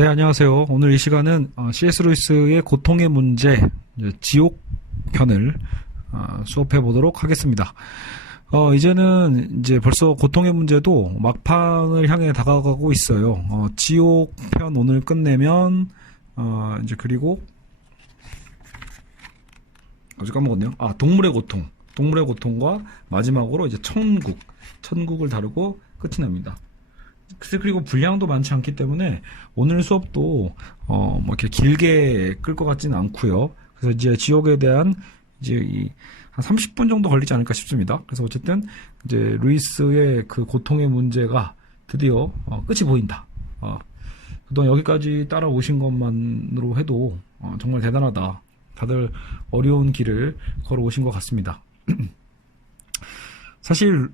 네, 안녕하세요. 오늘 이 시간은 C.S. 루이스의 고통의 문제, 지옥 편을 수업해 보도록 하겠습니다. 이제는 이제 벌써 고통의 문제도 막판을 향해 다가가고 있어요. 지옥 편 오늘 끝내면, 이제 그리고, 아직 까먹었네요. 동물의 고통. 동물의 고통과 마지막으로 이제 천국을 다루고 끝이 납니다. 그리고 분량도 많지 않기 때문에 오늘 수업도 뭐 이렇게 길게 끌 것 같지는 않고요. 그래서 이제 지옥에 대한 이제 한 30분 정도 걸리지 않을까 싶습니다. 그래서 어쨌든 이제 루이스의 그 고통의 문제가 드디어 끝이 보인다. 그동안 여기까지 따라오신 것만으로 해도 정말 대단하다. 다들 어려운 길을 걸어오신 것 같습니다. 사실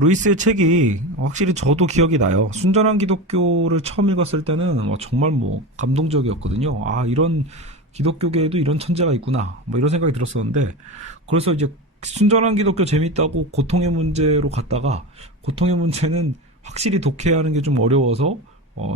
루이스의 책이 확실히 저도 기억이 나요. 순전한 기독교를 처음 읽었을 때는 정말 감동적이었거든요. 이런 기독교계에도 이런 천재가 있구나, 이런 생각이 들었었는데, 그래서 이제 순전한 기독교 재밌다고 고통의 문제로 갔다가, 고통의 문제는 확실히 독해야 하는 게 좀 어려워서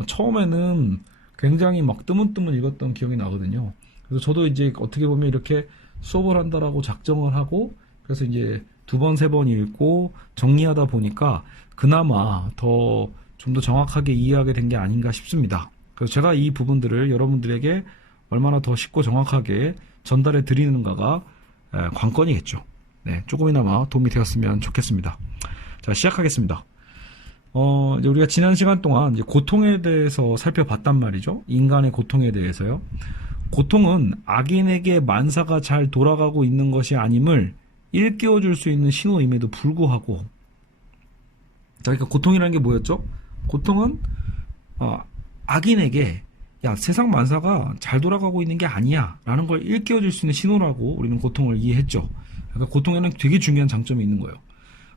처음에는 굉장히 뜨문뜨문 읽었던 기억이 나거든요. 그래서 저도 이제 어떻게 보면 이렇게 수업을 한다라고 작정을 하고, 그래서 이제 2번, 3번 읽고 정리하다 보니까 그나마 좀 더 정확하게 이해하게 된 게 아닌가 싶습니다. 그래서 제가 이 부분들을 여러분들에게 얼마나 더 쉽고 정확하게 전달해 드리는가가 관건이겠죠. 네, 조금이나마 도움이 되었으면 좋겠습니다. 자, 시작하겠습니다. 이제 우리가 지난 시간 동안 이제 고통에 대해서 살펴봤단 말이죠. 인간의 고통에 대해서요. 고통은 악인에게 만사가 잘 돌아가고 있는 것이 아님을 일깨워줄 수 있는 신호임에도 불구하고, 그러니까 고통이라는 게 뭐였죠? 고통은 악인에게 세상 만사가 잘 돌아가고 있는 게 아니야 라는 걸 일깨워줄 수 있는 신호라고 우리는 고통을 이해했죠. 그러니까 고통에는 되게 중요한 장점이 있는 거예요.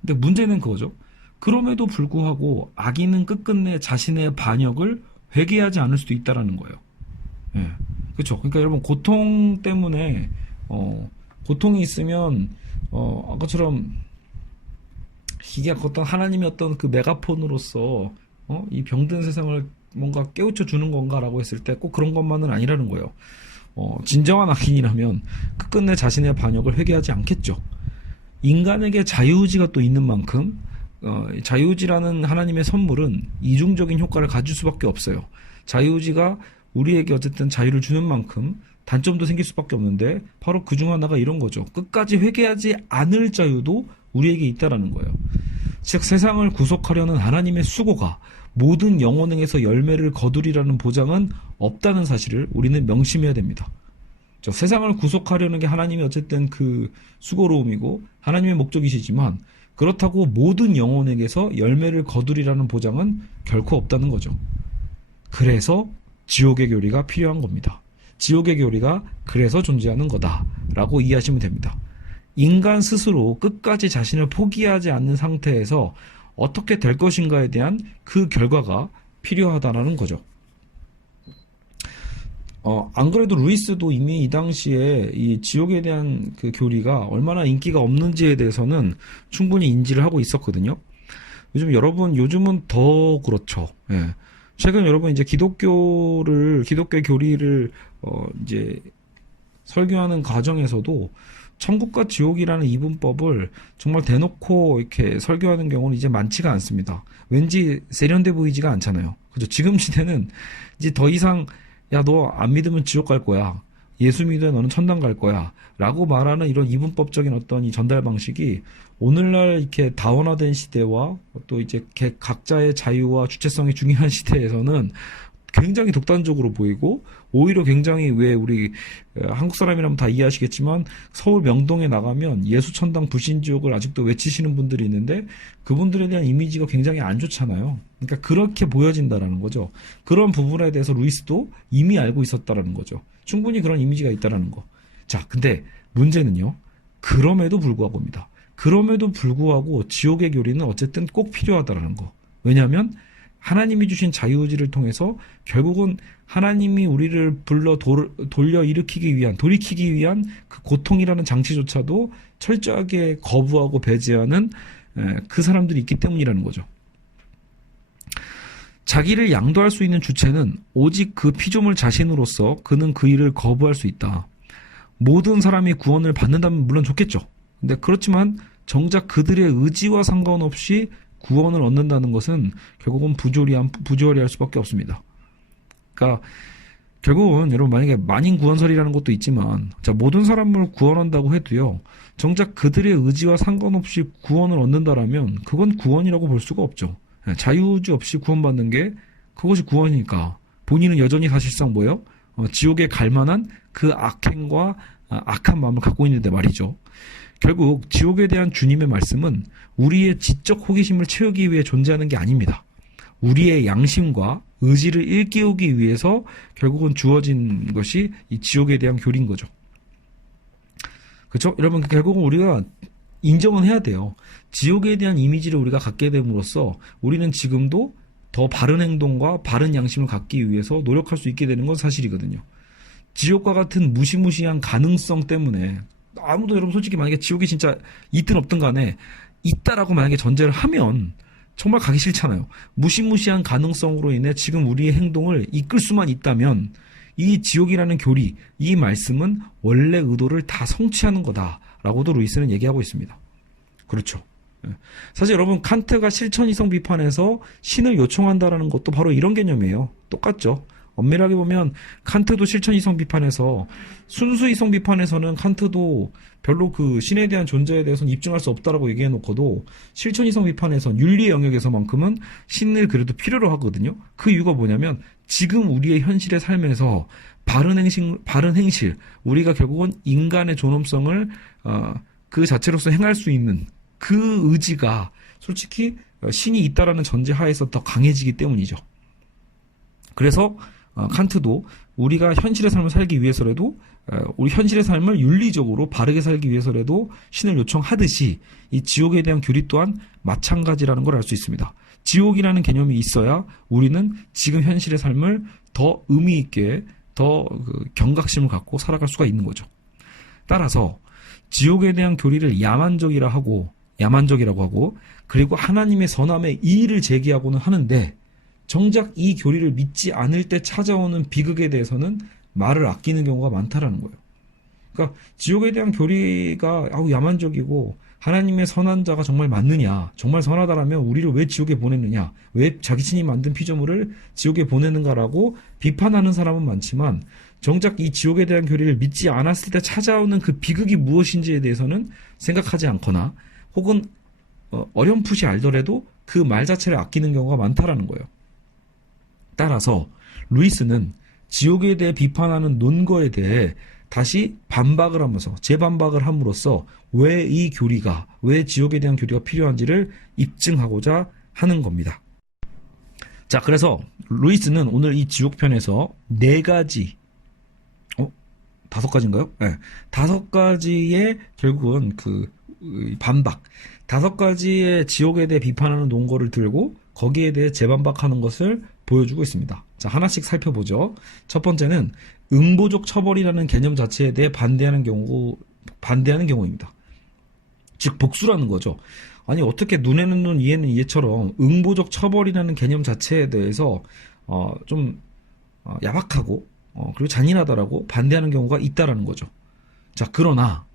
근데 문제는 그거죠. 그럼에도 불구하고 악인은 끝끝내 자신의 반역을 회개하지 않을 수도 있다라는 거예요. 예. 그렇죠. 그러니까 여러분, 고통 때문에 고통이 있으면 아까처럼 이게 어떤 하나님의 어떤 그 메가폰으로서 이 병든 세상을 뭔가 깨우쳐 주는 건가라고 했을 때 꼭 그런 것만은 아니라는 거예요. 진정한 악인이라면 끝끝내 자신의 반역을 회개하지 않겠죠. 인간에게 자유의지가 또 있는 만큼 자유의지라는 하나님의 선물은 이중적인 효과를 가질 수밖에 없어요. 자유의지가 우리에게 어쨌든 자유를 주는 만큼 단점도 생길 수밖에 없는데, 바로 그 중 하나가 이런 거죠. 끝까지 회개하지 않을 자유도 우리에게 있다라는 거예요. 즉, 세상을 구속하려는 하나님의 수고가 모든 영혼에게서 열매를 거두리라는 보장은 없다는 사실을 우리는 명심해야 됩니다. 세상을 구속하려는 게 하나님의 어쨌든 그 수고로움이고 하나님의 목적이시지만, 그렇다고 모든 영혼에게서 열매를 거두리라는 보장은 결코 없다는 거죠. 그래서 지옥의 교리가 필요한 겁니다. 지옥의 교리가 그래서 존재하는 거다라고 이해하시면 됩니다. 인간 스스로 끝까지 자신을 포기하지 않는 상태에서 어떻게 될 것인가에 대한 그 결과가 필요하다라는 거죠. 안 그래도 루이스도 이미 이 당시에 이 지옥에 대한 그 교리가 얼마나 인기가 없는지에 대해서는 충분히 인지를 하고 있었거든요. 요즘은 더 그렇죠. 예. 최근 여러분 이제 기독교의 교리를 이제 설교하는 과정에서도 천국과 지옥이라는 이분법을 정말 대놓고 이렇게 설교하는 경우는 이제 많지가 않습니다. 왠지 세련돼 보이지가 않잖아요. 그죠? 지금 시대는 이제 더 이상 너 안 믿으면 지옥 갈 거야, 예수 믿으면 너는 천당 갈 거야 라고 말하는 이런 이분법적인 어떤 이 전달 방식이 오늘날 이렇게 다원화된 시대와 또 이제 각자의 자유와 주체성이 중요한 시대에서는 굉장히 독단적으로 보이고, 오히려 굉장히, 왜 우리 한국 사람이라면 다 이해하시겠지만 서울 명동에 나가면 예수천당 불신지옥을 아직도 외치시는 분들이 있는데, 그분들에 대한 이미지가 굉장히 안 좋잖아요. 그러니까 그렇게 보여진다라는 거죠. 그런 부분에 대해서 루이스도 이미 알고 있었다라는 거죠. 충분히 그런 이미지가 있다라는 거. 자, 근데 문제는요, 그럼에도 불구하고입니다. 그럼에도 불구하고 지옥의 교리는 어쨌든 꼭 필요하다라는 거. 왜냐하면 하나님이 주신 자유의지를 통해서 결국은 하나님이 우리를 불러 돌리키기 위한 그 고통이라는 장치조차도 철저하게 거부하고 배제하는 그 사람들이 있기 때문이라는 거죠. 자기를 양도할 수 있는 주체는 오직 그 피조물 자신으로서 그는 그 일을 거부할 수 있다. 모든 사람이 구원을 받는다면 물론 좋겠죠. 근데 그렇지만 정작 그들의 의지와 상관없이 구원을 얻는다는 것은 결국은 부조리할 수밖에 없습니다. 그러니까 결국은 여러분 만약에 만인 구원설이라는 것도 있지만 자 모든 사람을 구원한다고 해도요. 정작 그들의 의지와 상관없이 구원을 얻는다라면 그건 구원이라고 볼 수가 없죠. 자유의지 없이 구원받는 게 그것이 구원이니까 본인은 여전히 사실상 뭐예요? 지옥에 갈 만한 그 악행과 악한 마음을 갖고 있는데 말이죠. 결국 지옥에 대한 주님의 말씀은 우리의 지적 호기심을 채우기 위해 존재하는 게 아닙니다. 우리의 양심과 의지를 일깨우기 위해서 결국은 주어진 것이 이 지옥에 대한 교리인 거죠. 그렇죠? 여러분 결국은 우리가 인정은 해야 돼요. 지옥에 대한 이미지를 우리가 갖게 됨으로써 우리는 지금도 더 바른 행동과 바른 양심을 갖기 위해서 노력할 수 있게 되는 건 사실이거든요. 지옥과 같은 무시무시한 가능성 때문에 아무도 여러분 솔직히 만약에 지옥이 진짜 있든 없든 간에 있다라고 만약에 전제를 하면 정말 가기 싫잖아요. 무시무시한 가능성으로 인해 지금 우리의 행동을 이끌 수만 있다면 이 지옥이라는 교리, 이 말씀은 원래 의도를 다 성취하는 거다라고도 루이스는 얘기하고 있습니다. 그렇죠. 사실 여러분 칸트가 실천이성 비판에서 신을 요청한다라는 것도 바로 이런 개념이에요. 똑같죠. 엄밀하게 보면 칸트도 실천이성 비판에서 순수이성 비판에서는 칸트도 별로 그 신에 대한 존재에 대해서는 입증할 수 없다라고 얘기해 놓고도 실천이성 비판에서는 윤리 영역에서만큼은 신을 그래도 필요로 하거든요. 그 이유가 뭐냐면 지금 우리의 현실의 삶에서 바른 행실, 우리가 결국은 인간의 존엄성을 그 자체로서 행할 수 있는 그 의지가 솔직히 신이 있다라는 전제 하에서 더 강해지기 때문이죠. 그래서 칸트도 우리가 현실의 삶을 살기 위해서라도 우리 현실의 삶을 윤리적으로 바르게 살기 위해서라도 신을 요청하듯이 이 지옥에 대한 교리 또한 마찬가지라는 걸 알 수 있습니다. 지옥이라는 개념이 있어야 우리는 지금 현실의 삶을 더 의미 있게 더 경각심을 갖고 살아갈 수가 있는 거죠. 따라서 지옥에 대한 교리를 야만적이라고 하고 그리고 하나님의 선함의 이의를 제기하고는 하는데 정작 이 교리를 믿지 않을 때 찾아오는 비극에 대해서는 말을 아끼는 경우가 많다라는 거예요. 그러니까 지옥에 대한 교리가 야만적이고 하나님의 선한 자가 정말 맞느냐, 정말 선하다라면 우리를 왜 지옥에 보냈느냐, 왜 자기 친히 만든 피조물을 지옥에 보내는가라고 비판하는 사람은 많지만 정작 이 지옥에 대한 교리를 믿지 않았을 때 찾아오는 그 비극이 무엇인지에 대해서는 생각하지 않거나 혹은 어렴풋이 알더라도 그 말 자체를 아끼는 경우가 많다라는 거예요. 따라서 루이스는 지옥에 대해 비판하는 논거에 대해 다시 반박을 하면서 재반박을 함으로써 왜 지옥에 대한 교리가 필요한지를 입증하고자 하는 겁니다. 자, 그래서 루이스는 오늘 이 지옥편에서 4가지, 5가지인가요? 네. 5가지의 결국은 반박, 5가지의 지옥에 대해 비판하는 논거를 들고 거기에 대해 재반박하는 것을 보여주고 있습니다. 자, 하나씩 살펴보죠. 첫 번째는 응보적 처벌이라는 개념 자체에 대해 반대하는 경우입니다. 즉 복수라는 거죠. 아니 어떻게 눈에는 눈 이에는 이에처럼 응보적 처벌이라는 개념 자체에 대해서 좀 야박하고 그리고 잔인하다라고 반대하는 경우가 있다라는 거죠. 자, 그러나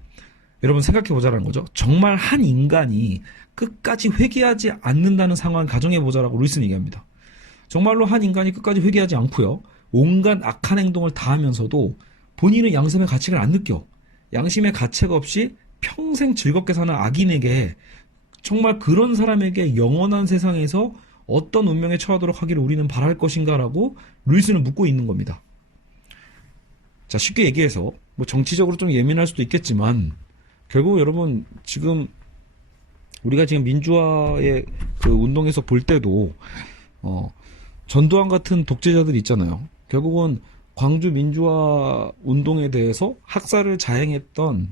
여러분 생각해 보자라는 거죠. 정말 한 인간이 끝까지 회개하지 않는다는 상황을 가정해 보자라고 루이스는 얘기합니다. 정말로 한 인간이 끝까지 회개하지 않고요. 온갖 악한 행동을 다 하면서도 본인은 양심의 가책을 안 느껴. 양심의 가책 없이 평생 즐겁게 사는 악인에게 정말 그런 사람에게 영원한 세상에서 어떤 운명에 처하도록 하기를 우리는 바랄 것인가라고 루이스는 묻고 있는 겁니다. 자, 쉽게 얘기해서 뭐 정치적으로 좀 예민할 수도 있겠지만 결국 여러분 지금 우리가 지금 민주화의 그 운동에서 볼 때도 전두환 같은 독재자들이 있잖아요. 결국은 광주 민주화 운동에 대해서 학살을 자행했던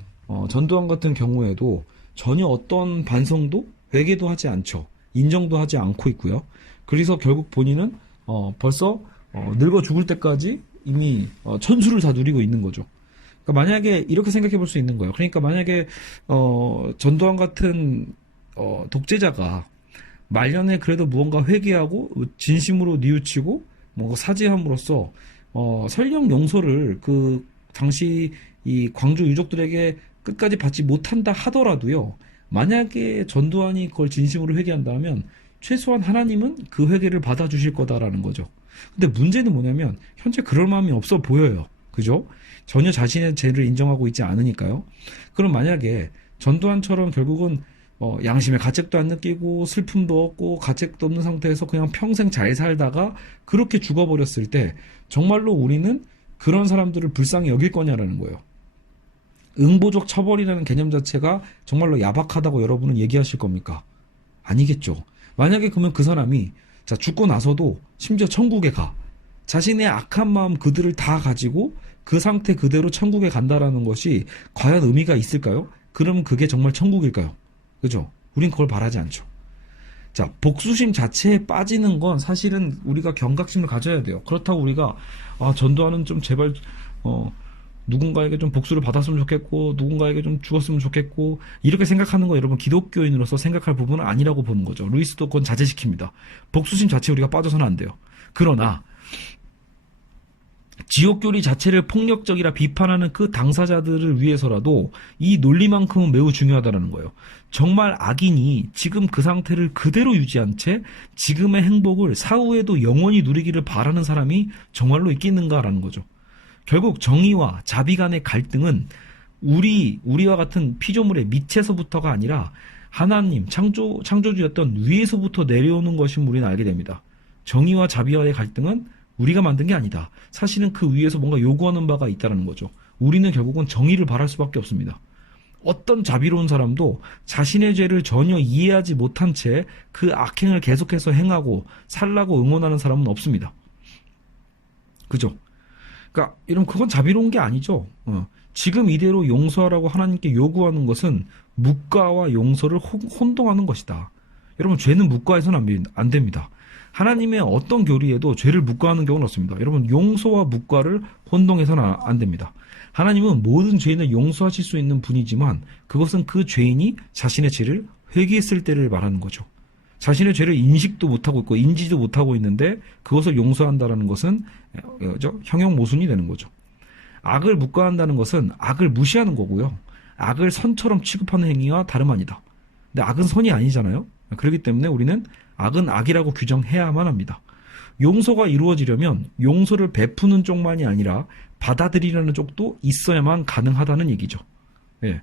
전두환 같은 경우에도 전혀 어떤 반성도 회개도 하지 않죠. 인정도 하지 않고 있고요. 그래서 결국 본인은 벌써 늙어 죽을 때까지 이미 천수를 다 누리고 있는 거죠. 그러니까 만약에 이렇게 생각해 볼 수 있는 거예요. 그러니까 만약에 전두환 같은 독재자가 말년에 그래도 무언가 회개하고 진심으로 뉘우치고 뭔가 사죄함으로써 설령 용서를 그 당시 이 광주 유족들에게 끝까지 받지 못한다 하더라도요. 만약에 전두환이 그걸 진심으로 회개한다면 최소한 하나님은 그 회개를 받아주실 거다라는 거죠. 근데 문제는 뭐냐면 현재 그럴 마음이 없어 보여요. 그죠? 전혀 자신의 죄를 인정하고 있지 않으니까요. 그럼 만약에 전두환처럼 결국은 양심의 가책도 안 느끼고 슬픔도 없고 가책도 없는 상태에서 그냥 평생 잘 살다가 그렇게 죽어버렸을 때 정말로 우리는 그런 사람들을 불쌍히 여길 거냐라는 거예요. 응보적 처벌이라는 개념 자체가 정말로 야박하다고 여러분은 얘기하실 겁니까? 아니겠죠. 만약에 그러면 그 사람이 자 죽고 나서도 심지어 천국에 가. 자신의 악한 마음 그들을 다 가지고 그 상태 그대로 천국에 간다라는 것이 과연 의미가 있을까요? 그러면 그게 정말 천국일까요? 그죠? 우린 그걸 바라지 않죠. 자, 복수심 자체에 빠지는 건 사실은 우리가 경각심을 가져야 돼요. 그렇다고 우리가 전두환은 좀 제발 누군가에게 좀 복수를 받았으면 좋겠고 누군가에게 좀 죽었으면 좋겠고 이렇게 생각하는 거 여러분 기독교인으로서 생각할 부분은 아니라고 보는 거죠. 루이스도 그건 자제시킵니다. 복수심 자체에 우리가 빠져서는 안 돼요. 그러나 지옥교리 자체를 폭력적이라 비판하는 그 당사자들을 위해서라도 이 논리만큼은 매우 중요하다는 거예요. 정말 악인이 지금 그 상태를 그대로 유지한 채 지금의 행복을 사후에도 영원히 누리기를 바라는 사람이 정말로 있겠는가라는 거죠. 결국 정의와 자비 간의 갈등은 우리와 같은 피조물의 밑에서부터가 아니라 하나님, 창조주였던 위에서부터 내려오는 것임을 우리는 알게 됩니다. 정의와 자비와의 갈등은 우리가 만든 게 아니다. 사실은 그 위에서 뭔가 요구하는 바가 있다는 거죠. 우리는 결국은 정의를 바랄 수밖에 없습니다. 어떤 자비로운 사람도 자신의 죄를 전혀 이해하지 못한 채 그 악행을 계속해서 행하고 살라고 응원하는 사람은 없습니다. 그죠? 그러니까 이런 그건 자비로운 게 아니죠. 지금 이대로 용서하라고 하나님께 요구하는 것은 묵과와 용서를 혼동하는 것이다. 여러분 죄는 묵과해서는 안 됩니다. 하나님의 어떤 교리에도 죄를 묵과하는 경우는 없습니다. 여러분 용서와 묵과를 혼동해서는 안 됩니다. 하나님은 모든 죄인을 용서하실 수 있는 분이지만 그것은 그 죄인이 자신의 죄를 회개했을 때를 말하는 거죠. 자신의 죄를 인식도 못하고 있고 인지도 못하고 있는데 그것을 용서한다는 것은 형용 모순이 되는 거죠. 악을 묵과한다는 것은 악을 무시하는 거고요. 악을 선처럼 취급하는 행위와 다름 아니다. 근데 악은 선이 아니잖아요. 그렇기 때문에 우리는 악은 악이라고 규정해야만 합니다. 용서가 이루어지려면 용서를 베푸는 쪽만이 아니라 받아들이려는 쪽도 있어야만 가능하다는 얘기죠. 예.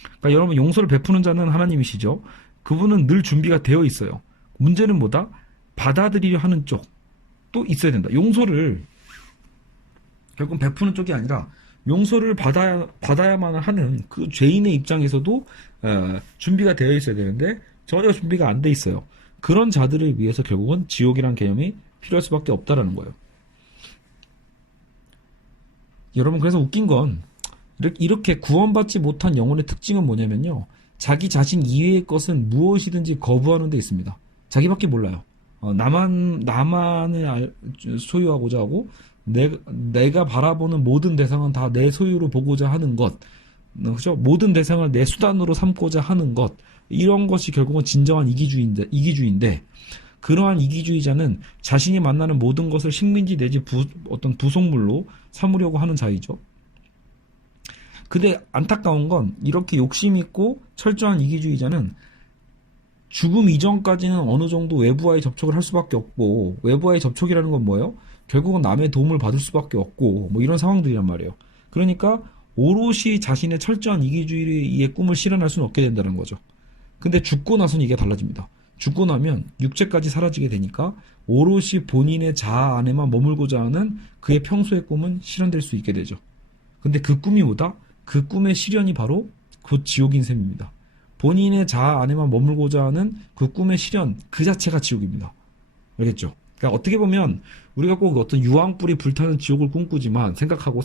그러니까 여러분 용서를 베푸는 자는 하나님이시죠. 그분은 늘 준비가 되어 있어요. 문제는 뭐다? 받아들이려 하는 쪽도 있어야 된다. 용서를 결국 베푸는 쪽이 아니라 용서를 받아야만 하는 그 죄인의 입장에서도 준비가 되어 있어야 되는데 전혀 준비가 안 돼 있어요. 그런 자들을 위해서 결국은 지옥이란 개념이 필요할 수밖에 없다라는 거예요. 여러분 그래서 웃긴 건 이렇게 구원받지 못한 영혼의 특징은 뭐냐면요. 자기 자신 이외의 것은 무엇이든지 거부하는 데 있습니다. 자기밖에 몰라요. 나만을 소유하고자 하고 내가 바라보는 모든 대상은 다 내 소유로 보고자 하는 것, 그렇죠? 모든 대상을 내 수단으로 삼고자 하는 것, 이런 것이 결국은 진정한 이기주의인데 그러한 이기주의자는 자신이 만나는 모든 것을 식민지 내지 어떤 부속물로 삼으려고 하는 자이죠. 근데 안타까운 건 이렇게 욕심 있고 철저한 이기주의자는 죽음 이전까지는 어느 정도 외부와의 접촉을 할 수밖에 없고, 외부와의 접촉이라는 건 뭐예요? 결국은 남의 도움을 받을 수밖에 없고 뭐 이런 상황들이란 말이에요. 그러니까 오롯이 자신의 철저한 이기주의의 꿈을 실현할 수는 없게 된다는 거죠. 근데 죽고 나서는 이게 달라집니다. 죽고 나면 육체까지 사라지게 되니까 오롯이 본인의 자아 안에만 머물고자 하는 그의 평소의 꿈은 실현될 수 있게 되죠. 근데 그 꿈이 뭐다? 그 꿈의 실현이 바로 곧 지옥인 셈입니다. 본인의 자아 안에만 머물고자 하는 그 꿈의 실현 그 자체가 지옥입니다. 알겠죠? 그러니까 어떻게 보면 우리가 꼭 어떤 유황불이 불타는 지옥을 꿈꾸지만 생각하고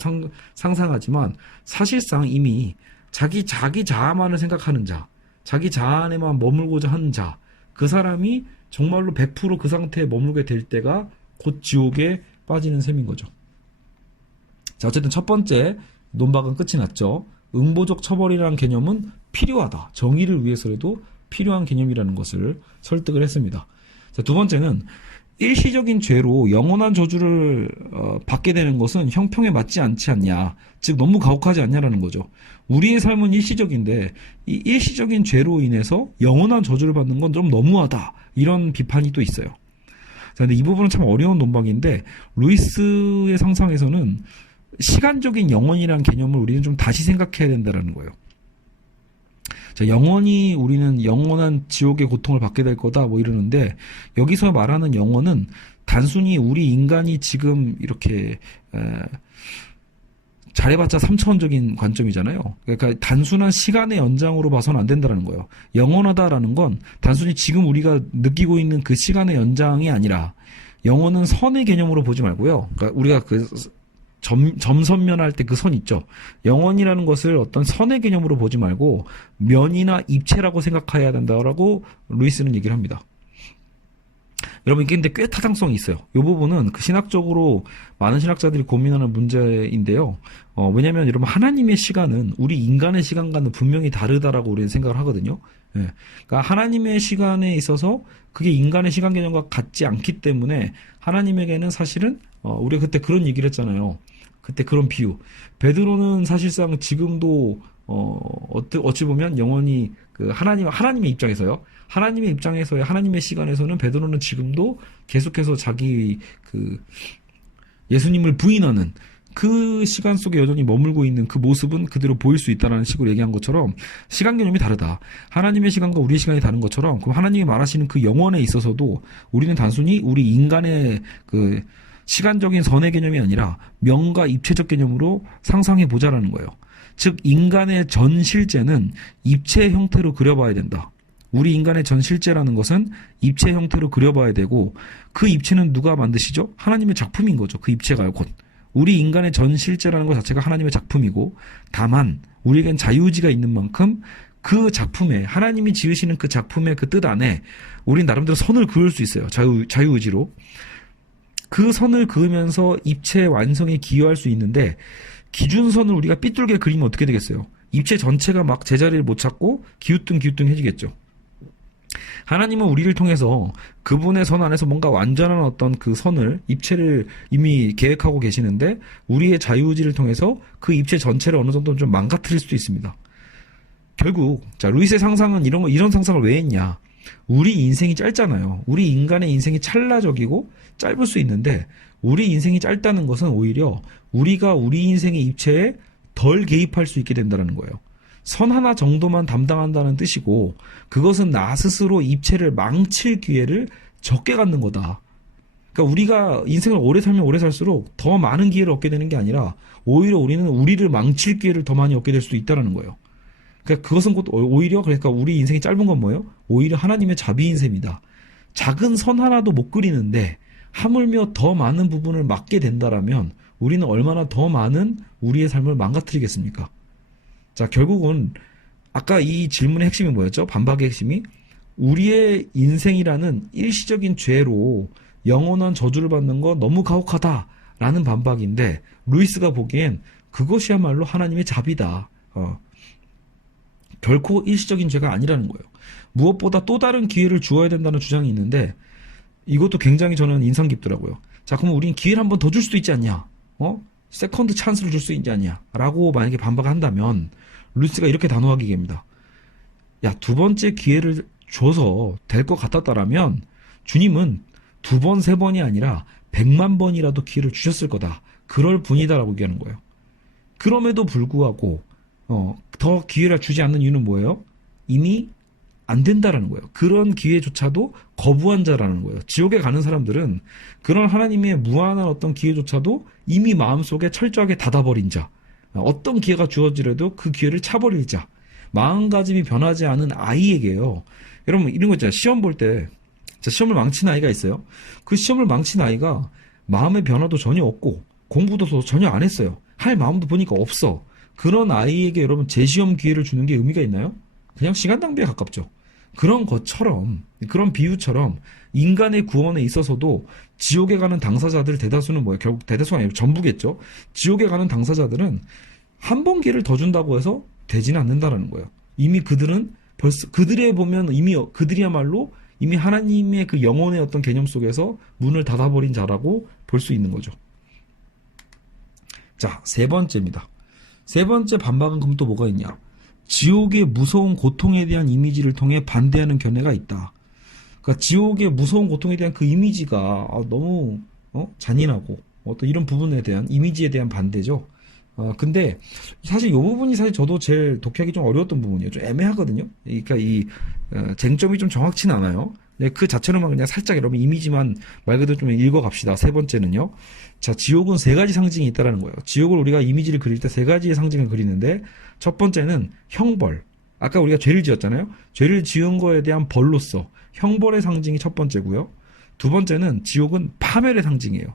상상하지만 사실상 이미 자기 자아만을 생각하는 자, 자기 자아 안에만 머물고자 하는 자, 그 사람이 정말로 100% 그 상태에 머물게 될 때가 곧 지옥에 빠지는 셈인 거죠. 자, 어쨌든 첫 번째 논박은 끝이 났죠. 응보적 처벌이라는 개념은 필요하다. 정의를 위해서라도 필요한 개념이라는 것을 설득을 했습니다. 자, 두 번째는 일시적인 죄로 영원한 저주를 받게 되는 것은 형평에 맞지 않지 않냐. 즉 너무 가혹하지 않냐라는 거죠. 우리의 삶은 일시적인데 이 일시적인 죄로 인해서 영원한 저주를 받는 건 좀 너무하다. 이런 비판이 또 있어요. 자, 근데 이 부분은 참 어려운 논박인데 루이스의 상상에서는 시간적인 영원이라는 개념을 우리는 좀 다시 생각해야 된다는 거예요. 자, 영원히 우리는 영원한 지옥의 고통을 받게 될 거다 뭐 이러는데 여기서 말하는 영원은 단순히 우리 인간이 지금 이렇게 잘해봤자 3차원적인 관점이잖아요. 그러니까 단순한 시간의 연장으로 봐서는 안 된다는 거예요. 영원하다라는 건 단순히 지금 우리가 느끼고 있는 그 시간의 연장이 아니라 영원은 선의 개념으로 보지 말고요. 그러니까 우리가 그 점선면할 때 그 선 있죠. 영원이라는 것을 어떤 선의 개념으로 보지 말고 면이나 입체라고 생각해야 된다라고 루이스는 얘기를 합니다. 여러분 이게 근데 꽤 타당성이 있어요. 이 부분은 그 신학적으로 많은 신학자들이 고민하는 문제인데요. 왜냐하면 여러분 하나님의 시간은 우리 인간의 시간과는 분명히 다르다라고 우리는 생각을 하거든요. 예. 그러니까 하나님의 시간에 있어서 그게 인간의 시간 개념과 같지 않기 때문에 하나님에게는 사실은 우리가 그때 그런 얘기를 했잖아요. 그때 그런 비유. 베드로는 사실상 지금도 어찌 보면 영원히 그 하나님의 입장에서요. 하나님의 입장에서의 하나님의 시간에서는 베드로는 지금도 계속해서 자기 그 예수님을 부인하는 그 시간 속에 여전히 머물고 있는 그 모습은 그대로 보일 수 있다라는 식으로 얘기한 것처럼 시간 개념이 다르다. 하나님의 시간과 우리의 시간이 다른 것처럼 그럼 하나님이 말하시는 그 영원에 있어서도 우리는 단순히 우리 인간의 그 시간적인 선의 개념이 아니라 명과 입체적 개념으로 상상해 보자라는 거예요. 즉 인간의 전 실제는 입체 형태로 그려봐야 된다. 우리 인간의 전 실제라는 것은 입체 형태로 그려봐야 되고 그 입체는 누가 만드시죠? 하나님의 작품인 거죠. 그 입체가요 곧. 우리 인간의 전 실제라는 것 자체가 하나님의 작품이고 다만 우리에겐 자유의지가 있는 만큼 그 작품에 하나님이 지으시는 그 작품의 그 뜻 안에 우린 나름대로 선을 그을 수 있어요. 자유의지로. 그 선을 그으면서 입체 완성에 기여할 수 있는데 기준선을 우리가 삐뚤게 그리면 어떻게 되겠어요? 입체 전체가 막 제자리를 못 찾고 기우뚱해지겠죠. 하나님은 우리를 통해서 그분의 선 안에서 뭔가 완전한 어떤 그 선을 입체를 이미 계획하고 계시는데 우리의 자유의지를 통해서 그 입체 전체를 어느 정도 좀 망가뜨릴 수도 있습니다. 결국 자 루이스의 상상은 이런 상상을 왜 했냐? 우리 인생이 짧잖아요. 우리 인간의 인생이 찰나적이고 짧을 수 있는데 우리 인생이 짧다는 것은 오히려 우리가 우리 인생의 입체에 덜 개입할 수 있게 된다는 거예요. 선 하나 정도만 담당한다는 뜻이고 그것은 나 스스로 입체를 망칠 기회를 적게 갖는 거다. 그러니까 우리가 인생을 오래 살면 오래 살수록 더 많은 기회를 얻게 되는 게 아니라 오히려 우리는 우리를 망칠 기회를 더 많이 얻게 될 수도 있다는 거예요. 그러니까 그것은 오히려 그러니까 우리 인생이 짧은 건 뭐예요? 오히려 하나님의 자비인 셈이다. 작은 선 하나도 못 그리는데 하물며 더 많은 부분을 맡게 된다라면 우리는 얼마나 더 많은 우리의 삶을 망가뜨리겠습니까? 자, 결국은 아까 이 질문의 핵심이 뭐였죠? 반박의 핵심이 우리의 인생이라는 일시적인 죄로 영원한 저주를 받는 거 너무 가혹하다라는 반박인데 루이스가 보기엔 그것이야말로 하나님의 자비다. 결코 일시적인 죄가 아니라는 거예요. 무엇보다 또 다른 기회를 주어야 된다는 주장이 있는데 이것도 굉장히 저는 인상 깊더라고요. 자, 그러면 우리는 기회를 한 번 더 줄 수도 있지 않냐? 세컨드 찬스를 줄 수 있지 않냐? 라고 만약에 반박을 한다면 루이스가 이렇게 단호하게 얘기합니다. 야, 두 번째 기회를 줘서 될 것 같았다라면 주님은 두 번, 세 번이 아니라 100만 번이라도 기회를 주셨을 거다. 그럴 분이다라고 얘기하는 거예요. 그럼에도 불구하고 더 기회를 주지 않는 이유는 뭐예요? 이미 안 된다라는 거예요. 그런 기회조차도 거부한 자라는 거예요. 지옥에 가는 사람들은 그런 하나님의 무한한 어떤 기회조차도 이미 마음속에 철저하게 닫아버린 자. 어떤 기회가 주어지려도 그 기회를 차버릴 자. 마음가짐이 변하지 않은 아이에게요. 여러분 이런 거 있잖아요. 시험 볼 때 시험을 망친 아이가 있어요. 그 시험을 망친 아이가 마음의 변화도 전혀 없고 공부도 전혀 안 했어요. 할 마음도 보니까 없어. 그런 아이에게 여러분 재시험 기회를 주는 게 의미가 있나요? 그냥 시간 낭비에 가깝죠. 그런 것처럼, 그런 비유처럼 인간의 구원에 있어서도 지옥에 가는 당사자들 대다수는 뭐예요? 결국 대다수가 아니라 전부겠죠. 지옥에 가는 당사자들은 한 번 기회를 더 준다고 해서 되지는 않는다라는 거예요. 이미 그들은 벌써 그들의 보면 이미 그들이야말로 이미 하나님의 그 영혼의 어떤 개념 속에서 문을 닫아버린 자라고 볼 수 있는 거죠. 자, 세 번째입니다. 세 번째 반박은 그럼 또 뭐가 있냐? 지옥의 무서운 고통에 대한 이미지를 통해 반대하는 견해가 있다. 그러니까 지옥의 무서운 고통에 대한 그 이미지가 너무 잔인하고 어떤 이런 부분에 대한 이미지에 대한 반대죠. 근데 사실 이 부분이 사실 저도 제일 독해하기 좀 어려웠던 부분이에요. 좀 애매하거든요. 그러니까 이 쟁점이 좀 정확치는 않아요. 그 자체로만 그냥 살짝 여러분 이미지만 말 그대로 좀 읽어갑시다. 세 번째는요. 자, 지옥은 세 가지 상징이 있다라는 거예요. 지옥을 우리가 이미지를 그릴 때 세 가지의 상징을 그리는데 첫 번째는 형벌. 아까 우리가 죄를 지었잖아요. 죄를 지은 거에 대한 벌로서 형벌의 상징이 첫 번째고요. 두 번째는 지옥은 파멸의 상징이에요.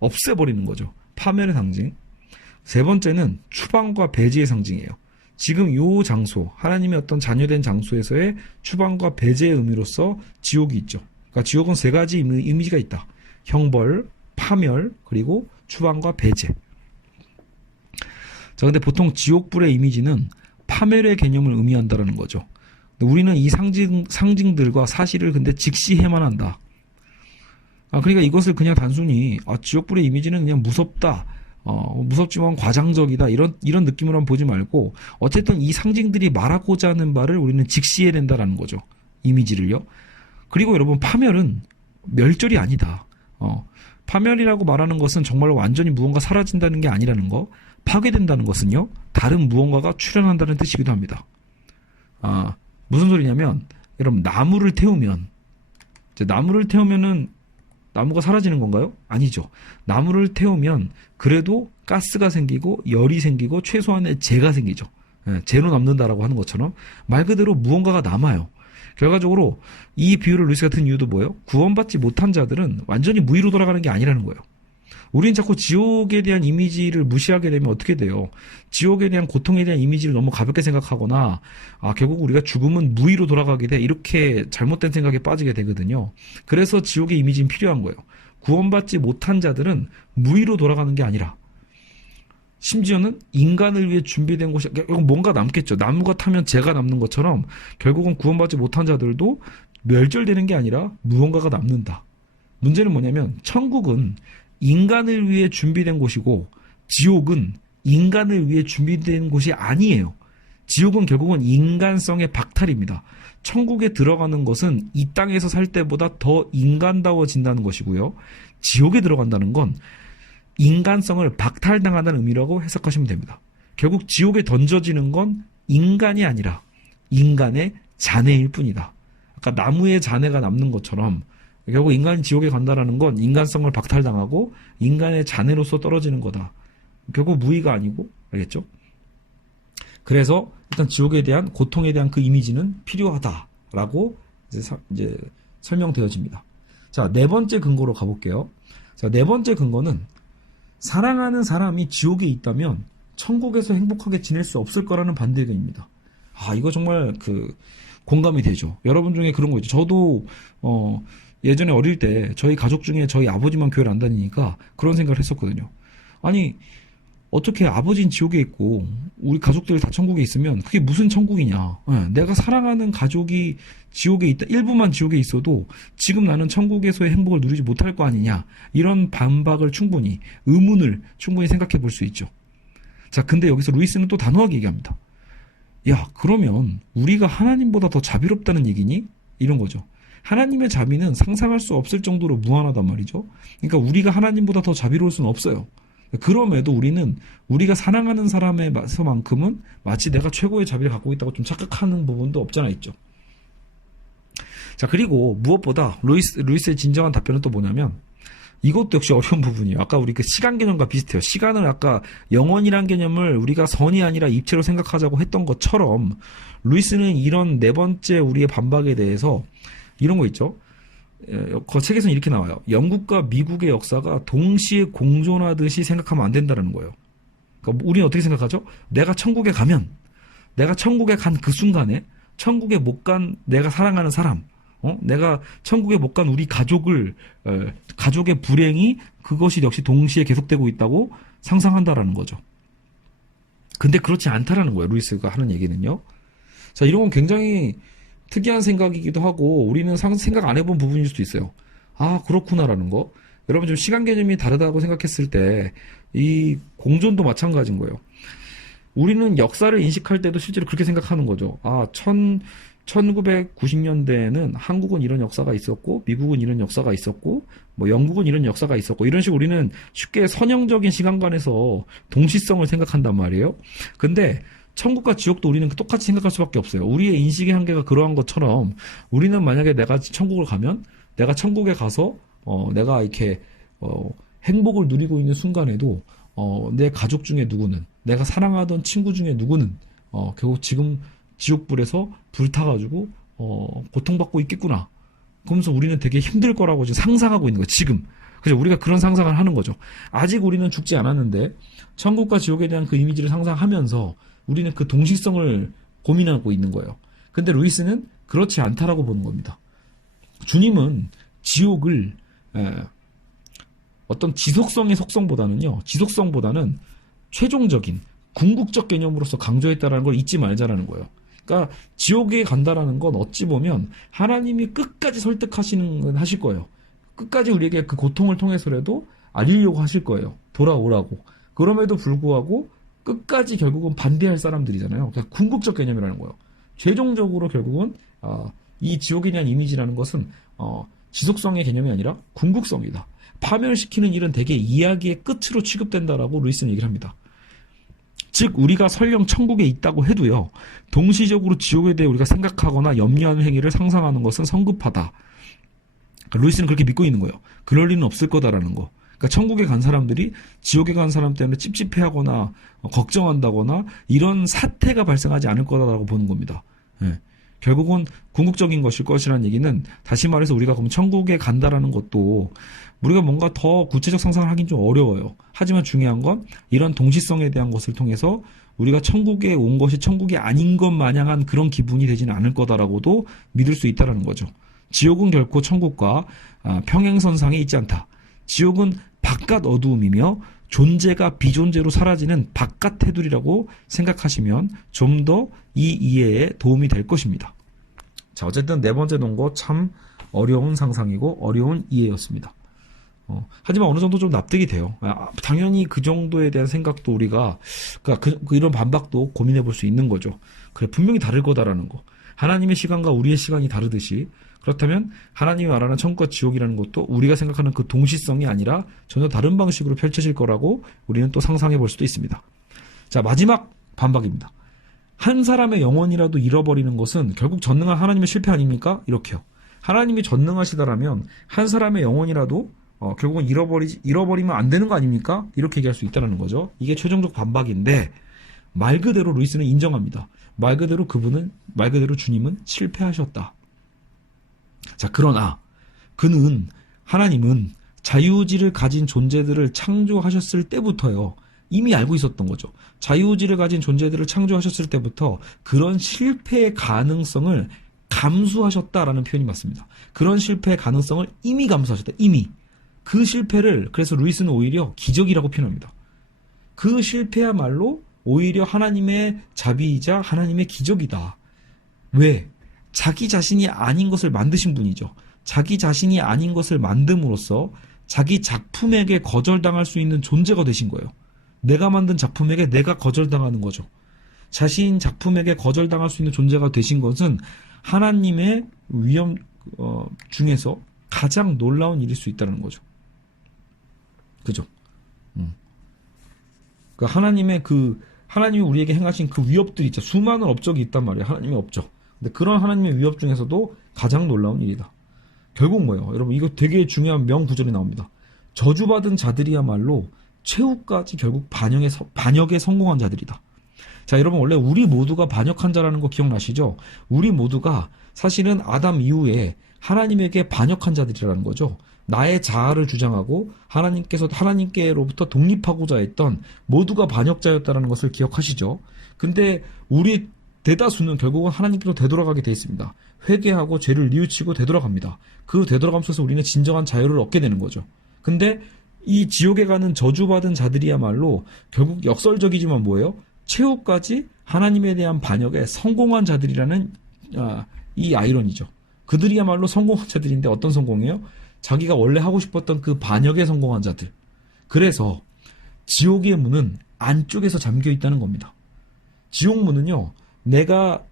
없애버리는 거죠. 파멸의 상징. 세 번째는 추방과 배제의 상징이에요. 지금 이 장소, 하나님의 어떤 자녀된 장소에서의 추방과 배제의 의미로서 지옥이 있죠. 그러니까 지옥은 세 가지 이미지가 있다. 형벌, 파멸, 그리고 추방과 배제. 자, 근데 보통 지옥불의 이미지는 파멸의 개념을 의미한다는 거죠. 우리는 이 상징들과 사실을 근데 직시해만 한다. 그러니까 이것을 그냥 단순히 지옥불의 이미지는 그냥 무섭다. 무섭지만 과장적이다. 이런 느낌으로만 보지 말고 어쨌든 이 상징들이 말하고자 하는 바를 우리는 직시해야 된다라는 거죠. 이미지를요. 그리고 여러분 파멸은 멸절이 아니다. 파멸이라고 말하는 것은 정말로 완전히 무언가 사라진다는 게 아니라는 거. 파괴된다는 것은요. 다른 무언가가 출현한다는 뜻이기도 합니다. 무슨 소리냐면 여러분 나무를 태우면은 나무가 사라지는 건가요? 아니죠. 나무를 태우면 그래도 가스가 생기고 열이 생기고 최소한의 재가 생기죠. 재로 남는다라고 하는 것처럼 말 그대로 무언가가 남아요. 결과적으로 이 비유를 루이스 같은 이유도 뭐예요? 구원받지 못한 자들은 완전히 무위로 돌아가는 게 아니라는 거예요. 우리는 자꾸 지옥에 대한 이미지를 무시하게 되면 어떻게 돼요? 지옥에 대한 고통에 대한 이미지를 너무 가볍게 생각하거나 결국 우리가 죽으면 무위로 돌아가게 돼 이렇게 잘못된 생각에 빠지게 되거든요. 그래서 지옥의 이미지는 필요한 거예요. 구원받지 못한 자들은 무위로 돌아가는 게 아니라 심지어는 인간을 위해 준비된 곳이 뭔가 남겠죠. 나무가 타면 재가 남는 것처럼 결국은 구원받지 못한 자들도 멸절되는 게 아니라 무언가가 남는다. 문제는 뭐냐면 천국은 인간을 위해 준비된 곳이고 지옥은 인간을 위해 준비된 곳이 아니에요. 지옥은 결국은 인간성의 박탈입니다. 천국에 들어가는 것은 이 땅에서 살 때보다 더 인간다워진다는 것이고요. 지옥에 들어간다는 건 인간성을 박탈당한다는 의미라고 해석하시면 됩니다. 결국 지옥에 던져지는 건 인간이 아니라 인간의 잔해일 뿐이다. 아까 나무의 잔해가 남는 것처럼 결국 인간이 지옥에 간다라는 건 인간성을 박탈당하고 인간의 잔해로서 떨어지는 거다. 결국 무의가 아니고, 알겠죠? 그래서 일단 지옥에 대한 고통에 대한 그 이미지는 필요하다라고 이제 설명되어집니다. 자, 네 번째 근거로 가볼게요. 자, 네 번째 근거는 사랑하는 사람이 지옥에 있다면 천국에서 행복하게 지낼 수 없을 거라는 반대 의견입니다. 이거 정말 공감이 되죠. 여러분 중에 그런 거 있죠. 저도 예전에 어릴 때 저희 가족 중에 저희 아버지만 교회를 안 다니니까 그런 생각을 했었거든요. 아니 어떻게 아버지는 지옥에 있고 우리 가족들 다 천국에 있으면 그게 무슨 천국이냐. 내가 사랑하는 가족이 지옥에 있다. 일부만 지옥에 있어도 지금 나는 천국에서의 행복을 누리지 못할 거 아니냐. 이런 반박을 의문을 충분히 생각해 볼 수 있죠. 자, 근데 여기서 루이스는 또 단호하게 얘기합니다. 야, 그러면 우리가 하나님보다 더 자비롭다는 얘기니? 이런 거죠. 하나님의 자비는 상상할 수 없을 정도로 무한하단 말이죠. 그러니까 우리가 하나님보다 더 자비로울 수는 없어요. 그럼에도 우리는 우리가 사랑하는 사람에서만큼은 마치 내가 최고의 자비를 갖고 있다고 좀 착각하는 부분도 없잖아 있죠. 자, 그리고 무엇보다 루이스의 진정한 답변은 또 뭐냐면 이것도 역시 어려운 부분이에요. 아까 우리 시간 개념과 비슷해요. 시간을 아까 영원이란 개념을 우리가 선이 아니라 입체로 생각하자고 했던 것처럼 루이스는 이런 네 번째 우리의 반박에 대해서 이런 거 있죠. 그 책에서는 이렇게 나와요. 영국과 미국의 역사가 동시에 공존하듯이 생각하면 안 된다는 거예요. 그러니까 우리는 어떻게 생각하죠? 내가 천국에 간 그 순간에 천국에 못 간 내가 사랑하는 사람, 내가 천국에 못 간 우리 가족의 불행이 그것이 역시 동시에 계속되고 있다고 상상한다라는 거죠. 근데 그렇지 않다라는 거예요. 루이스가 하는 얘기는요. 자, 이런 건 굉장히 특이한 생각이기도 하고 우리는 생각 안 해본 부분일 수도 있어요. 아, 그렇구나라는 거. 여러분 좀 시간 개념이 다르다고 생각했을 때 이 공존도 마찬가지인 거예요. 우리는 역사를 인식할 때도 실제로 그렇게 생각하는 거죠. 아, 1990년대에는 한국은 이런 역사가 있었고, 미국은 이런 역사가 있었고, 뭐 영국은 이런 역사가 있었고, 이런 식으로 우리는 쉽게 선형적인 시간관에서 동시성을 생각한단 말이에요. 근데 천국과 지옥도 우리는 똑같이 생각할 수밖에 없어요. 우리의 인식의 한계가 그러한 것처럼 우리는 만약에 내가 천국을 가면 내가 천국에 가서 내가 이렇게 행복을 누리고 있는 순간에도 내 가족 중에 누구는, 내가 사랑하던 친구 중에 누구는 결국 지금 지옥불에서 불타가지고 고통받고 있겠구나. 그러면서 우리는 되게 힘들 거라고 지금 상상하고 있는 거예요. 지금. 그죠? 우리가 그런 상상을 하는 거죠. 아직 우리는 죽지 않았는데 천국과 지옥에 대한 그 이미지를 상상하면서 우리는 그 동식성을 고민하고 있는 거예요. 근데 루이스는 그렇지 않다라고 보는 겁니다. 주님은 지옥을 어떤 지속성의 지속성보다는 최종적인 궁극적 개념으로서 강조했다라는 걸 잊지 말자라는 거예요. 그러니까 지옥에 간다라는 건 어찌 보면 하나님이 끝까지 설득하시는 건 하실 거예요. 끝까지 우리에게 그 고통을 통해서라도 알리려고 하실 거예요. 돌아오라고. 그럼에도 불구하고 끝까지 결국은 반대할 사람들이잖아요. 그러니까 궁극적 개념이라는 거예요. 최종적으로 결국은 이 지옥에 대한 이미지라는 것은 지속성의 개념이 아니라 궁극성이다. 파멸시키는 일은 대개 이야기의 끝으로 취급된다라고 루이스는 얘기를 합니다. 즉 우리가 설령 천국에 있다고 해도요, 동시적으로 지옥에 대해 우리가 생각하거나 염려하는 행위를 상상하는 것은 성급하다. 그러니까 루이스는 그렇게 믿고 있는 거예요. 그럴 리는 없을 거다라는 거. 그러니까 천국에 간 사람들이 지옥에 간 사람 때문에 찝찝해하거나 걱정한다거나 이런 사태가 발생하지 않을 거다라고 보는 겁니다. 예. 결국은 궁극적인 것일 것이라는 얘기는, 다시 말해서 우리가 그럼 천국에 간다라는 것도 우리가 뭔가 더 구체적 상상을 하긴 좀 어려워요. 하지만 중요한 건 이런 동시성에 대한 것을 통해서 우리가 천국에 온 것이 천국이 아닌 것 마냥한 그런 기분이 되지는 않을 거다라고도 믿을 수 있다라는 거죠. 지옥은 결코 천국과 평행선상에 있지 않다. 지옥은 바깥 어두움이며 존재가 비존재로 사라지는 바깥 테두리라고 생각하시면 좀 더 이 이해에 도움이 될 것입니다. 자, 어쨌든 네 번째 논거 참 어려운 상상이고 어려운 이해였습니다. 하지만 어느 정도 좀 납득이 돼요. 당연히 그 정도에 대한 생각도 우리가, 이런 반박도 고민해 볼 수 있는 거죠. 그래, 분명히 다를 거다라는 거. 하나님의 시간과 우리의 시간이 다르듯이, 그렇다면 하나님이 말하는 천국과 지옥이라는 것도 우리가 생각하는 그 동시성이 아니라 전혀 다른 방식으로 펼쳐질 거라고 우리는 또 상상해 볼 수도 있습니다. 자, 마지막 반박입니다. 한 사람의 영혼이라도 잃어버리는 것은 결국 전능한 하나님의 실패 아닙니까? 이렇게요. 하나님이 전능하시다라면 한 사람의 영혼이라도 결국은 잃어버리면 안 되는 거 아닙니까? 이렇게 얘기할 수 있다는 거죠. 이게 최종적 반박인데, 말 그대로 루이스는 인정합니다. 말 그대로 주님은 실패하셨다. 자, 그러나 하나님은 자유의지를 가진 존재들을 창조하셨을 때부터요, 이미 알고 있었던 거죠. 자유의지를 가진 존재들을 창조하셨을 때부터 그런 실패의 가능성을 감수하셨다라는 표현이 맞습니다. 그런 실패의 가능성을 이미 감수하셨다. 이미. 그 실패를 그래서 루이스는 오히려 기적이라고 표현합니다. 그 실패야말로 오히려 하나님의 자비이자 하나님의 기적이다. 왜? 자기 자신이 아닌 것을 만드신 분이죠. 자기 자신이 아닌 것을 만듦으로써 자기 작품에게 거절당할 수 있는 존재가 되신 거예요. 내가 만든 작품에게 내가 거절당하는 거죠. 자신 작품에게 거절당할 수 있는 존재가 되신 것은 하나님의 위엄 중에서 가장 놀라운 일일 수 있다는 거죠. 그죠? 그러니까 하나님이 우리에게 행하신 그 위협들이 있죠. 수많은 업적이 있단 말이에요. 하나님의 업적. 근데 그런 하나님의 위협 중에서도 가장 놀라운 일이다. 결국 뭐예요? 여러분, 이거 되게 중요한 명구절이 나옵니다. 저주받은 자들이야말로 최후까지 결국 반역에 성공한 자들이다. 자, 여러분, 원래 우리 모두가 반역한 자라는 거 기억나시죠? 우리 모두가 사실은 아담 이후에 하나님에게 반역한 자들이라는 거죠. 나의 자아를 주장하고 하나님께로부터 독립하고자 했던 모두가 반역자였다는 것을 기억하시죠? 근데 우리 대다수는 결국은 하나님께로 되돌아가게 돼 있습니다. 회개하고 죄를 뉘우치고 되돌아갑니다. 그 되돌아감 속에서 우리는 진정한 자유를 얻게 되는 거죠. 근데 이 지옥에 가는 저주받은 자들이야말로 결국 역설적이지만 뭐예요? 최후까지 하나님에 대한 반역에 성공한 자들이라는 이 아이러니죠. 그들이야말로 성공한 자들인데 어떤 성공이에요? 자기가 원래 하고 싶었던 그 반역에 성공한 자들. 그래서 지옥의 문은 안쪽에서 잠겨 있다는 겁니다. 지옥 문은요, 내가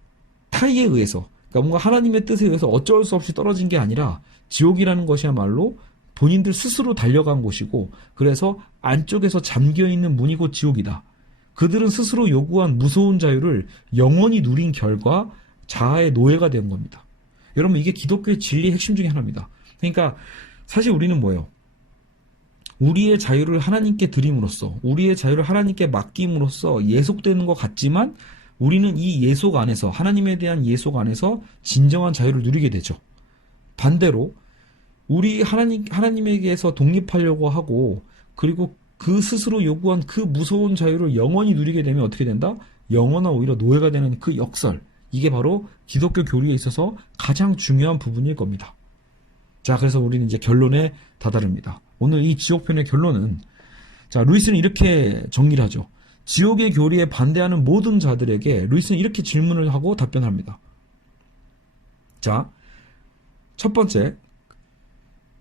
타의에 의해서, 그러니까 뭔가 하나님의 뜻에 의해서 어쩔 수 없이 떨어진 게 아니라 지옥이라는 것이야말로 본인들 스스로 달려간 곳이고, 그래서 안쪽에서 잠겨 있는 문이 곧 지옥이다. 그들은 스스로 요구한 무서운 자유를 영원히 누린 결과 자아의 노예가 된 겁니다. 여러분, 이게 기독교의 진리의 핵심 중에 하나입니다. 그러니까 사실 우리는 뭐예요? 우리의 자유를 하나님께 드림으로써, 우리의 자유를 하나님께 맡김으로써 예속되는 것 같지만 우리는 이 예속 안에서, 하나님에 대한 예속 안에서 진정한 자유를 누리게 되죠. 반대로 우리 하나님에게서 독립하려고 하고, 그리고 그 스스로 요구한 그 무서운 자유를 영원히 누리게 되면 어떻게 된다? 영원한 오히려 노예가 되는 그 역설. 이게 바로 기독교 교리에 있어서 가장 중요한 부분일 겁니다. 자, 그래서 우리는 이제 결론에 다다릅니다. 오늘 이 지옥편의 결론은, 자, 루이스는 이렇게 정리를 하죠. 지옥의 교리에 반대하는 모든 자들에게 루이스는 이렇게 질문을 하고 답변합니다. 자, 첫 번째,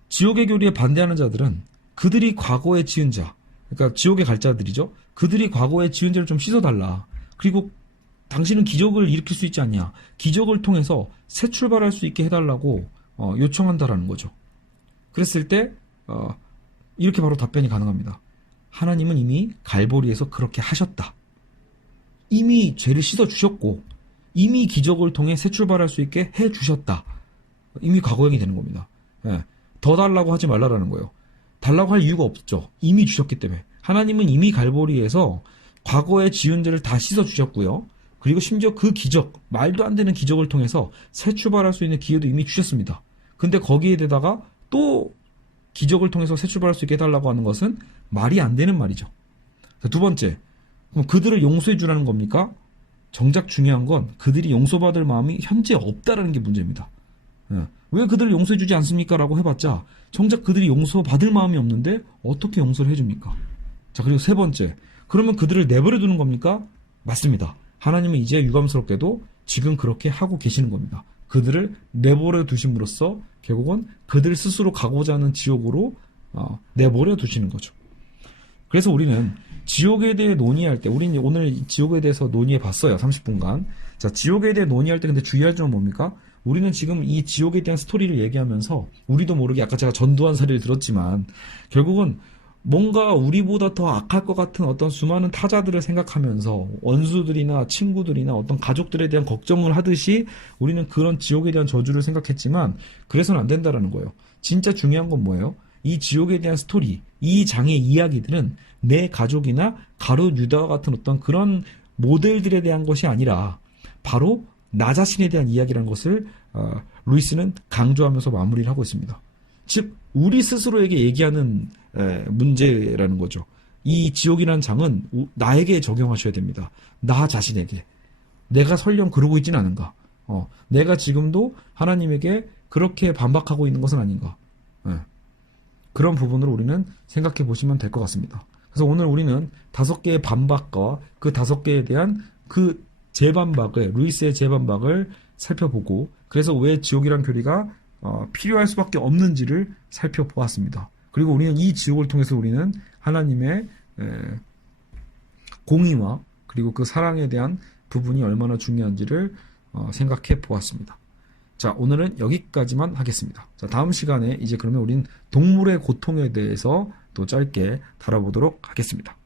지옥의 교리에 반대하는 자들은 그들이 과거에 지은 자, 그러니까 지옥에 갈 자들이죠. 그들이 과거에 지은 죄를 좀 씻어달라. 그리고 당신은 기적을 일으킬 수 있지 않냐. 기적을 통해서 새 출발할 수 있게 해달라고 요청한다라는 거죠. 그랬을 때 이렇게 바로 답변이 가능합니다. 하나님은 이미 갈보리에서 그렇게 하셨다. 이미 죄를 씻어주셨고 이미 기적을 통해 새 출발할 수 있게 해주셨다. 이미 과거형이 되는 겁니다. 예. 더 달라고 하지 말라라는 거예요. 달라고 할 이유가 없죠. 이미 주셨기 때문에. 하나님은 이미 갈보리에서 과거의 지은 죄를 다 씻어주셨고요. 그리고 심지어 그 기적, 말도 안 되는 기적을 통해서 새 출발할 수 있는 기회도 이미 주셨습니다. 근데 거기에 대다가 또 기적을 통해서 새 출발할 수 있게 해달라고 하는 것은 말이 안 되는 말이죠. 두 번째, 그럼 그들을 용서해 주라는 겁니까? 정작 중요한 건 그들이 용서받을 마음이 현재 없다라는 게 문제입니다. 왜 그들을 용서해 주지 않습니까? 라고 해봤자 정작 그들이 용서받을 마음이 없는데 어떻게 용서를 해줍니까? 자, 그리고 세 번째, 그러면 그들을 내버려 두는 겁니까? 맞습니다. 하나님은 이제 유감스럽게도 지금 그렇게 하고 계시는 겁니다. 그들을 내버려 두심으로써 결국은 그들 스스로 가고자 하는 지옥으로 내버려 두시는 거죠. 그래서 우리는 지옥에 대해 논의할 때, 우리는 오늘 지옥에 대해서 논의해 봤어요. 30분간. 자, 지옥에 대해 논의할 때 근데 주의할 점은 뭡니까? 우리는 지금 이 지옥에 대한 스토리를 얘기하면서 우리도 모르게 아까 제가 전두환 사례를 들었지만 결국은 뭔가 우리보다 더 악할 것 같은 어떤 수많은 타자들을 생각하면서 원수들이나 친구들이나 어떤 가족들에 대한 걱정을 하듯이 우리는 그런 지옥에 대한 저주를 생각했지만 그래서는 안 된다라는 거예요. 진짜 중요한 건 뭐예요? 이 지옥에 대한 스토리, 이 장의 이야기들은 내 가족이나 가룟 유다와 같은 어떤 그런 모델들에 대한 것이 아니라 바로 나 자신에 대한 이야기라는 것을 루이스는 강조하면서 마무리를 하고 있습니다. 즉 우리 스스로에게 얘기하는 문제라는 거죠. 이 지옥이라는 장은 나에게 적용하셔야 됩니다. 나 자신에게. 내가 설령 그러고 있지는 않은가. 내가 지금도 하나님에게 그렇게 반박하고 있는 것은 아닌가. 그런 부분으로 우리는 생각해 보시면 될 것 같습니다. 그래서 오늘 우리는 5개의 반박과 그 5개에 대한 그 재반박을, 루이스의 재반박을 살펴보고 그래서 왜 지옥이란 교리가 필요할 수밖에 없는지를 살펴보았습니다. 그리고 우리는 이 지옥을 통해서 우리는 하나님의 공의와 그리고 그 사랑에 대한 부분이 얼마나 중요한지를 생각해 보았습니다. 자, 오늘은 여기까지만 하겠습니다. 자, 다음 시간에 이제 그러면 우린 동물의 고통에 대해서 또 짧게 다뤄보도록 하겠습니다.